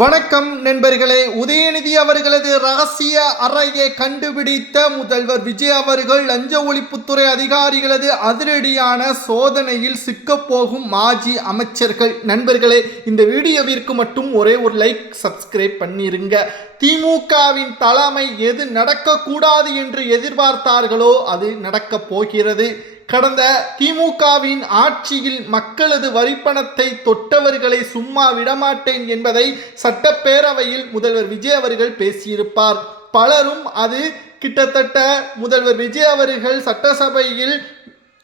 வணக்கம் நண்பர்களே. உதயநிதி அவர்களது ரகசிய அறையை கண்டுபிடித்த முதல்வர் விஜய் அவர்கள் லஞ்ச ஒழிப்புத்துறை அதிகாரிகளது அதிரடியான சோதனையில் சிக்கப்போகும் மாஜி அமைச்சர்கள். நண்பர்களே, இந்த வீடியோவிற்கு மட்டும் ஒரே ஒரு லைக், சப்ஸ்கிரைப் பண்ணிருங்க. திமுகவின் தலைமை எது நடக்கக்கூடாது என்று எதிர்பார்த்தார்களோ அது நடக்கப் போகிறது. கடந்த திமுகவின் ஆட்சியில் மக்களது வரிப்பணத்தை தொட்டவர்களை சும்மா விடமாட்டேன் என்பதை சட்டப்பேரவையில் முதல்வர் விஜய் அவர்கள் பேசியிருப்பார். பலரும் அது கிட்டத்தட்ட முதல்வர் விஜய் அவர்கள் சட்டசபையில்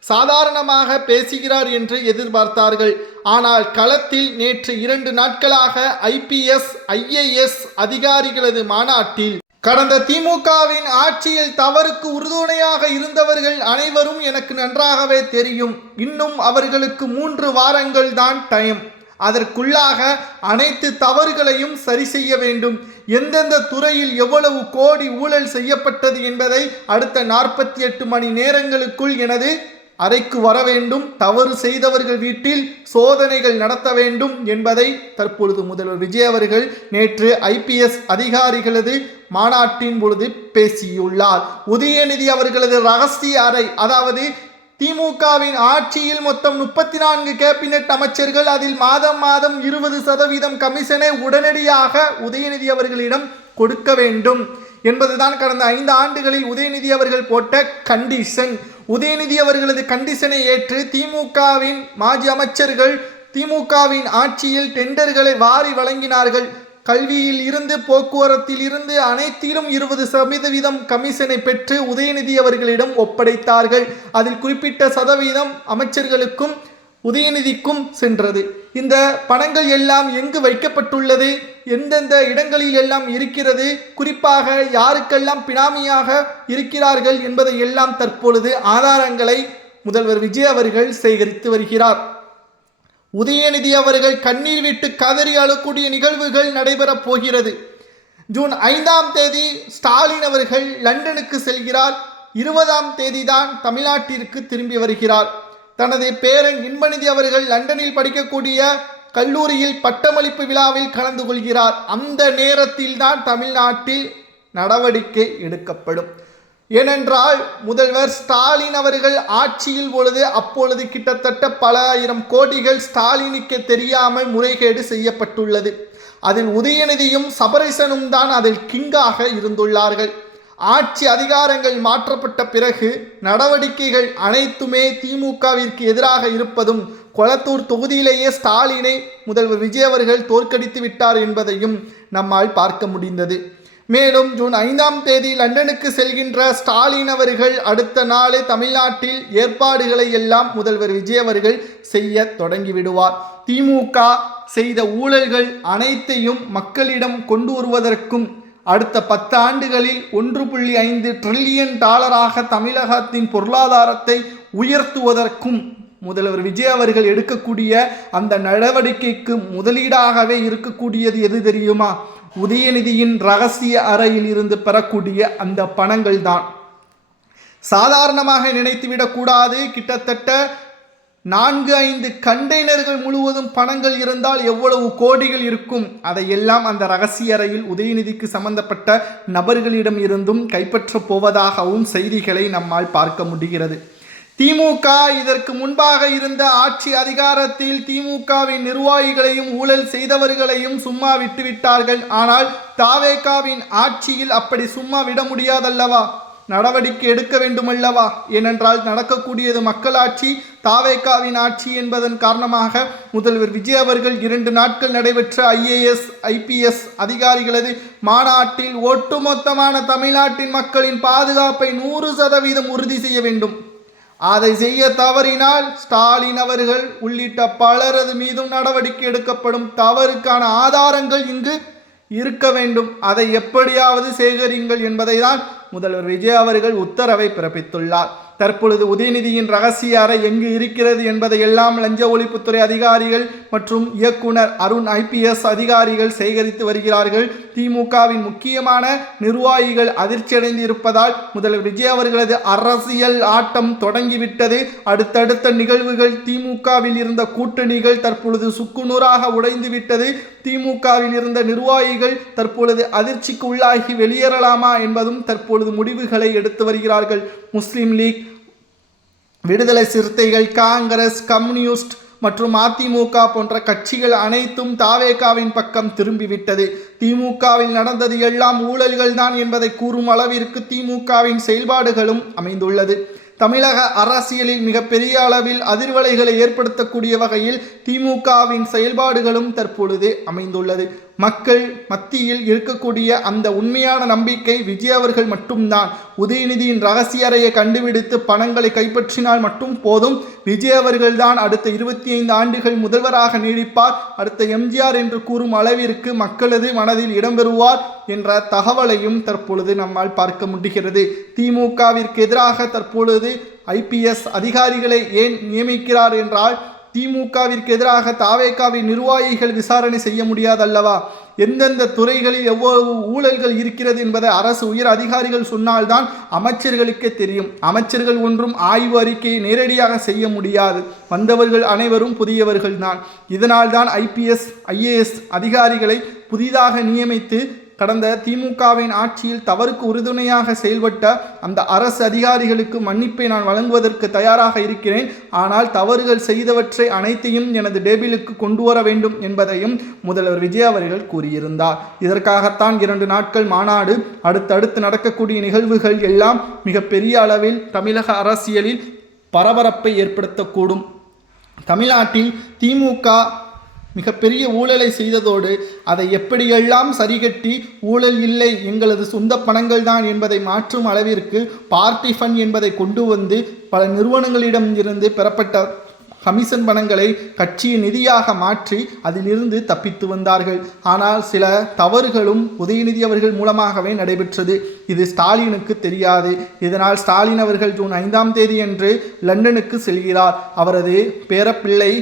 சாதாரணமாக பேசுகிறார் என்று எதிர்பார்த்தார்கள். ஆனால் களத்தில் நேற்று 2 நாட்களாக IPS IAS அதிகாரிகளது மாநாட்டில் கடந்த திமுகவின் ஆட்சியில் தவறுக்கு உறுதுணையாக இருந்தவர்கள் அனைவரும் எனக்கு நன்றாகவே தெரியும். இன்னும் அவர்களுக்கு 3 வாரங்கள் தான் டைம். அதற்குள்ளாக அனைத்து தவறுகளையும் சரி செய்ய வேண்டும். எந்தெந்த துறையில் எவ்வளவு கோடி ஊழல் செய்யப்பட்டது என்பதை அடுத்த 48 மணி நேரங்களுக்குள் எனது அறைக்கு வர வேண்டும். தவறு செய்தவர்கள் வீட்டில் சோதனைகள் நடத்த வேண்டும் என்பதை தற்பொழுது முதல்வர் விஜய் அவர்கள் நேற்று IPS அதிகாரிகளது மாநாட்டின் பொழுது பேசியுள்ளார். உதயநிதி அவர்களது ரகசிய அறை, அதாவது திமுகவின் ஆட்சியில் மொத்தம் 34 கேபினெட் அமைச்சர்கள், அதில் மாதம் 20% கமிஷனை உடனடியாக உதயநிதி அவர்களிடம் கொடுக்க வேண்டும் என்பதுதான் கடந்த 5 ஆண்டுகளில் உதயநிதி அவர்கள் போட்ட கண்டிஷன். உதயநிதி அவர்களது கண்டிஷனை ஏற்று திமுகவின் மாஜி அமைச்சர்கள் திமுகவின் ஆட்சியில் டெண்டர்களை வாரி வழங்கினார்கள். கல்வியில் இருந்து போக்குவரத்தில் இருந்து அனைத்திலும் 20% கமிஷனை பெற்று உதயநிதி அவர்களிடம் ஒப்படைத்தார்கள். அதில் குறிப்பிட்ட சதவீதம் அமைச்சர்களுக்கும் உதயநிதிக்கும் சென்றது. இந்த பணங்கள் எல்லாம் எங்கு வைக்கப்பட்டுள்ளது, எந்தெந்த இடங்களில் எல்லாம் இருக்கிறது, குறிப்பாக யாருக்கெல்லாம் பினாமியாக இருக்கிறார்கள் என்பதை எல்லாம் தற்பொழுது ஆதாரங்களை முதல்வர் விஜய் அவர்கள் சேகரித்து வருகிறார். உதயநிதி அவர்கள் கண்ணீர் விட்டு கதறி அழக்கூடிய நிகழ்வுகள் நடைபெறப் போகிறது. ஜூன் 5ஆம் தேதி ஸ்டாலின் அவர்கள் லண்டனுக்கு செல்கிறார். 20ஆம் தேதி தான் தமிழ்நாட்டிற்கு திரும்பி வருகிறார். தனது பேரன் இன்பநிதி அவர்கள் லண்டனில் படிக்கக்கூடிய கல்லூரியில் பட்டமளிப்பு விழாவில் கலந்து கொள்கிறார். அந்த நேரத்தில் தான் தமிழ்நாட்டில் நடவடிக்கை எடுக்கப்படும். ஏனென்றால் முதல்வர் ஸ்டாலின் அவர்கள் ஆட்சியில் பொழுது அப்பொழுது கிட்டத்தட்ட பல ஆயிரம் கோடிகள் ஸ்டாலினுக்கு தெரியாமல் முறைகேடு செய்யப்பட்டுள்ளது. அதில் உதயநிதியும் சபரீசனும் தான் அதில் கிங்காக இருந்துள்ளார்கள். ஆட்சி அதிகாரங்கள் மாற்றப்பட்ட பிறகு நடவடிக்கைகள் அனைத்துமே திமுகவிற்கு எதிராக இருப்பதும், கொளத்தூர் தொகுதியிலேயே ஸ்டாலினை முதல்வர் விஜய் அவர்கள் தோற்கடித்து விட்டார் என்பதையும் நம்மால் பார்க்க முடிந்தது. மேலும் ஜூன் 5ஆம் தேதி லண்டனுக்கு செல்கின்ற ஸ்டாலின் அவர்கள் அடுத்த நாளே தமிழ்நாட்டில் ஏற்பாடுகளை எல்லாம் முதல்வர் விஜய் அவர்கள் செய்ய தொடங்கிவிடுவார். திமுக செய்த ஊழல்கள் அனைத்தையும் மக்களிடம் கொண்டு வருவதற்கும் அடுத்த 10 ஆண்டுகளில் $1.5 டிரில்லியன் தமிழகத்தின் பொருளாதாரத்தை உயர்த்துவதற்கும் முதல்வர் விஜய் அவர்கள் எடுக்கக்கூடிய அந்த நடவடிக்கைக்கு முதலீடாகவே இருக்கக்கூடியது எது தெரியுமா? உதயநிதியின் ரகசிய அறையில் இருந்து பெறக்கூடிய அந்த பணங்கள் தான். சாதாரணமாக நினைத்துவிடக்கூடாது. கிட்டத்தட்ட 4-5 கண்டெய்னர்கள் முழுவதும் பணங்கள் இருந்தால் எவ்வளவு கோடிகள் இருக்கும். அதையெல்லாம் அந்த ரகசிய அறையில் உதயநிதிக்கு சம்பந்தப்பட்ட நபர்களிடம் இருந்தும் கைப்பற்றப் போவதாகவும் செய்திகளை நம்மால் பார்க்க முடிகிறது. திமுக இதற்கு முன்பாக இருந்த ஆட்சி அதிகாரத்தில் திமுகவின் நிர்வாகிகளையும் ஊழல் செய்தவர்களையும் சும்மா விட்டுவிட்டார்கள். ஆனால் தாவேகாவின் ஆட்சியில் அப்படி சும்மா விட முடியாதல்லவா? நடவடிக்கை எடுக்க வேண்டுமல்லவா? ஏனென்றால் நடக்கக்கூடியது மக்களாட்சி, தாவேகாவின் ஆட்சி என்பதன் காரணமாக முதல்வர் விஜய் அவர்கள் 2 நாட்கள் நடைபெற்ற IAS IPS அதிகாரிகளது மாநாட்டில் ஒட்டுமொத்தமான தமிழ்நாட்டின் மக்களின் பாதுகாப்பை 100% உறுதி செய்ய வேண்டும். அதை செய்ய தவறினால் ஸ்டாலின் அவர்கள் உள்ளிட்ட பலரது மீதும் நடவடிக்கை எடுக்கப்படும். தவறுக்கான ஆதாரங்கள் இங்கு இருக்க வேண்டும். அதை எப்படியாவது சேகரிங்கள் என்பதை தான் முதல்வர் விஜய் அவர்கள் உத்தரவை பிறப்பித்துள்ளார். தற்பொழுது உதயநிதியின் ரகசிய அறை எங்கு இருக்கிறது என்பதை எல்லாம் லஞ்ச ஒழிப்புத்துறை அதிகாரிகள் மற்றும் இயக்குனர் அருண் IPS அதிகாரிகள் சேகரித்து வருகிறார்கள். திமுகவின் முக்கியமான நிர்வாகிகள் அதிர்ச்சியடைந்து இருப்பதால் முதல்வர் விஜய் அவர்களது அரசியல் ஆட்டம் தொடங்கிவிட்டது. அடுத்தடுத்த நிகழ்வுகள், திமுகவில் இருந்த கூட்டணிகள் தற்பொழுது சுக்குநூறாக உடைந்து விட்டது. திமுகவில் இருந்த நிர்வாகிகள் தற்பொழுது அதிர்ச்சிக்கு உள்ளாகி வெளியேறலாமா என்பதும் தற்பொழுது முடிவுகளை எடுத்து வருகிறார்கள். முஸ்லிம் லீக், விடுதலை சிறுத்தைகள், காங்கிரஸ், கம்யூனிஸ்ட் மற்றும் அதிமுக போன்ற கட்சிகள் அனைத்தும் தாவேகாவின் பக்கம் திரும்பிவிட்டது. திமுகவில் நடந்தது எல்லாம் ஊழல்கள் தான் என்பதை கூறும் அளவிற்கு திமுகவின் செயல்பாடுகளும் அமைந்துள்ளது. தமிழக அரசியலில் மிகப்பெரிய அளவில் அதிர்வலைகளை ஏற்படுத்தக்கூடிய வகையில் திமுகவின் செயல்பாடுகளும் தற்பொழுது அமைந்துள்ளது. மக்கள் மத்தியில் இருக்கக்கூடிய அந்த உண்மையான நம்பிக்கை விஜய் அவர்கள் மட்டும்தான். உதயநிதியின் ரகசிய அறையை கண்டுபிடித்து பணங்களை கைப்பற்றினால் மட்டும் போதும், விஜய் அவர்கள்தான் அடுத்த 25 ஆண்டுகள் முதல்வராக நீடிப்பார், அடுத்த எம்ஜிஆர் என்று கூறும் அளவிற்கு மக்களது மனதில் இடம்பெறுவார் என்ற தகவலையும் தற்பொழுது நம்மால் பார்க்க முடிகிறது. திமுகவிற்கு எதிராக தற்பொழுது IPS அதிகாரிகளை ஏன் நியமிக்கிறார் என்றால், திமுகவிற்கு எதிராக தாவேகாவின் நிர்வாகிகள் விசாரணை செய்ய முடியாதல்லவா? எந்தெந்த துறைகளில் எவ்வளவு ஊழல்கள் இருக்கிறது என்பதை அரசு உயர் அதிகாரிகள் சொன்னால்தான் அமைச்சர்களுக்கே தெரியும். அமைச்சர்கள் ஒன்றும் ஆய்வு அறிக்கையை நேரடியாக செய்ய முடியாது. வந்தவர்கள் அனைவரும் புதியவர்கள் தான். இதனால் தான் IPS IAS அதிகாரிகளை புதிதாக நியமித்து கடந்த திமுகவின் ஆட்சியில் தவறுக்கு உறுதுணையாக செயல்பட்ட அந்த அரசு அதிகாரிகளுக்கு மன்னிப்பை நான் வழங்குவதற்கு தயாராக இருக்கிறேன். ஆனால் தவறுகள் செய்தவற்றை அனைத்தையும் எனது டேபிளுக்கு கொண்டு வர வேண்டும் என்பதையும் முதல்வர் விஜய் அவர்கள் கூறியிருந்தார். இதற்காகத்தான் 2 நாட்கள் மாநாடு, அடுத்தடுத்து நடக்கக்கூடிய நிகழ்வுகள் எல்லாம் மிகப்பெரிய அளவில் தமிழக அரசியலில் பரபரப்பை ஏற்படுத்தக்கூடும். தமிழ்நாட்டில் திமுக மிகப்பெரிய ஊழலை செய்ததோடு அதை எப்படியெல்லாம் சரிகட்டி ஊழல் இல்லை, எங்களது சொந்த பணங்கள் தான் என்பதை மாற்றும் அளவிற்கு பார்ட்டி ஃபண்ட் என்பதை கொண்டு வந்து பல நிறுவனங்களிடம் இருந்து பெறப்பட்ட கமிஷன் பணங்களை கட்சியின் நிதியாக மாற்றி அதிலிருந்து தப்பித்து வந்தார்கள். ஆனால் சில தவறுகளும் உதயநிதி அவர்கள் மூலமாகவே நடைபெற்றது. இது ஸ்டாலினுக்கு தெரியாது. இதனால் ஸ்டாலின் அவர்கள் ஜூன் 5ஆம் தேதி அன்று லண்டனுக்கு செல்கிறார். அவரது பேரப்பிள்ளை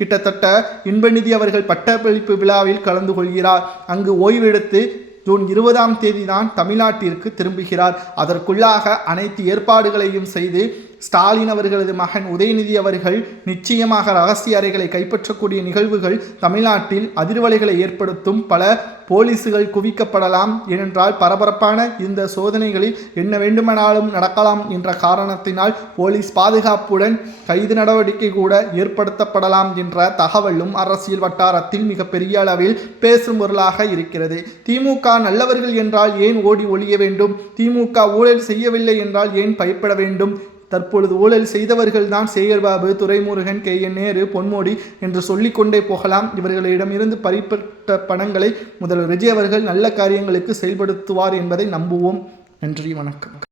கிட்டத்தட்ட இன்பநிதி அவர்கள் பட்டப்பளிப்பு விழாவில் கலந்து கொள்கிறார். அங்கு ஓய்வெடுத்து ஜூன் 20ஆம் தேதி தான் தமிழ்நாட்டிற்கு திரும்புகிறார். அதற்குள்ளாக அனைத்து ஏற்பாடுகளையும் செய்து ஸ்டாலின் அவர்களது மகன் உதயநிதி அவர்கள் நிச்சயமாக ரகசிய அறைகளை கைப்பற்றக்கூடிய நிகழ்வுகள் தமிழ்நாட்டில் அதிர்வலைகளை ஏற்படுத்தும். பல போலீசுகள் குவிக்கப்படலாம். ஏனென்றால் பரபரப்பான இந்த சோதனைகளில் என்ன வேண்டுமானாலும் நடக்கலாம் என்ற காரணத்தினால் போலீஸ் பாதுகாப்புடன் கைது நடவடிக்கை கூட ஏற்படுத்தப்படலாம் என்ற தகவலும் அரசியல் வட்டாரத்தில் மிகப்பெரிய அளவில் பேசும் பொருளாக இருக்கிறது. திமுக நல்லவர்கள் என்றால் ஏன் ஓடி ஒழிய வேண்டும்? திமுக ஊழல் செய்யவில்லை என்றால் ஏன் பயப்பட வேண்டும்? தற்பொழுது ஊழல் செய்தவர்கள் தான் சேகர்பாபு, துரைமுருகன், KN நேரு, பொன்முடி என்று சொல்லிக்கொண்டே போகலாம். இவர்களிடமிருந்து பறிப்பட்ட பணங்களை முதல்வர் விஜய் அவர்கள் நல்ல காரியங்களுக்கு செயல்படுத்துவார் என்பதை நம்புவோம். நன்றி, வணக்கம்.